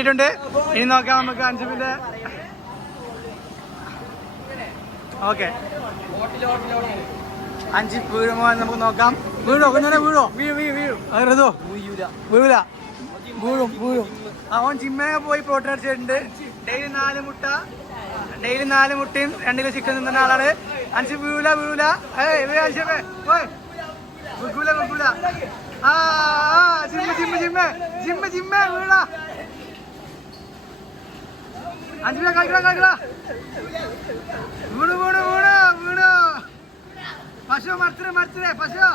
ഇനി നോക്കാം നമുക്ക് അൻസിബിന്റെ. ഓക്കെ, അൻസിബ് വീഴുമോ എന്ന് നമുക്ക് നോക്കാം. വീഴോ കുഞ്ഞനെ? വീഴോ? വീഴോ? വീഴൂല. വീഴും. അവൻ ജിമ്മൊക്കെ പോയി പ്രോട്ടീൻ അടിച്ചിട്ടുണ്ട്. ഡെയിലി 4 മുട്ട, ഡെയിലി 4 മുട്ടയും 2 കിലോ ചിക്കൻ തിന്നുന്ന ആളാണ് അൻസിബ്. വീഴൂല. വെക്കൂല. ആ ജിമ്മ വീഴ. അൻസിബ കളിക്കടാ. വീണു. പശു മറിച്ചേ പശു.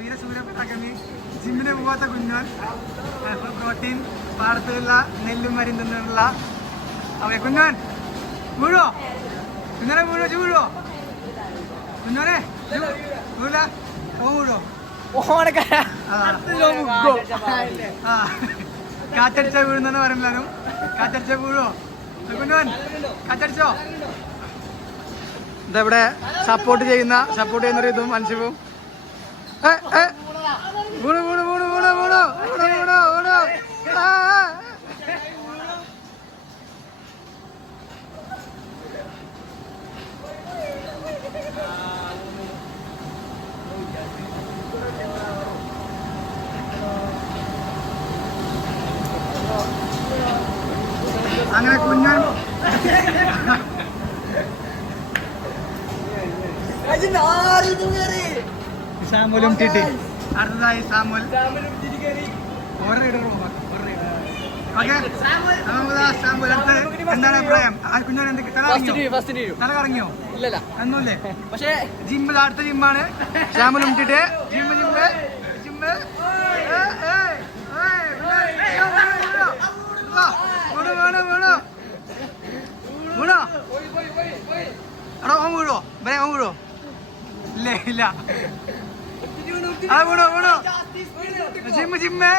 വീരസൂര്യപ്പട്ടാക്കമി ജിമ്മിന് പോവാത്ത കുഞ്ഞോൻ. പ്രോട്ടീൻ പാടത്തുള്ള നെല്ലും മരിയും തിന്നുള്ള അവയെ കുഞ്ഞോൻ. വീഴോ കുഞ്ഞോനെ? വീഴോ കുഞ്ഞോനെ? വീഴ. വീഴോ? കാറ്റടിച്ച വീഴുന്നെന്ന് പറയുമ്പോഴും കാറ്റടിച്ച വീഴോ കുഞ്ഞോൻ? കാറ്റടിച്ചോ? ഇതെവിടെ സപ്പോർട്ട് ചെയ്യുന്നൊരു ഇതും അൻസിബും. വീണു. അങ്ങനെ കുഞ്ഞൻ സാമുലും ടിറ്റി. അടുത്തതായി സാമുൽ. എന്താണ് അഭിപ്രായം? കുഞ്ഞൻ തല കറങ്ങിയോ? ഒന്നുമില്ലേ? പക്ഷേ ജിമ്മിൽ അടുത്ത ജിമ്മാണ് സാമുലും ടിറ്റി. ജിമ്മ് വീണോ? എടാ ഓൻ വീഴോ? ഇല്ല. വീണോ? ജിമ്മ്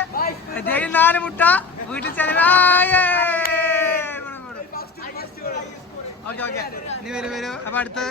ഡെയിലി 4 മുട്ട വീട്ടിൽ ചെലവായ. ഓക്കെ, നീ വരൂ. അപ്പൊ അടുത്ത്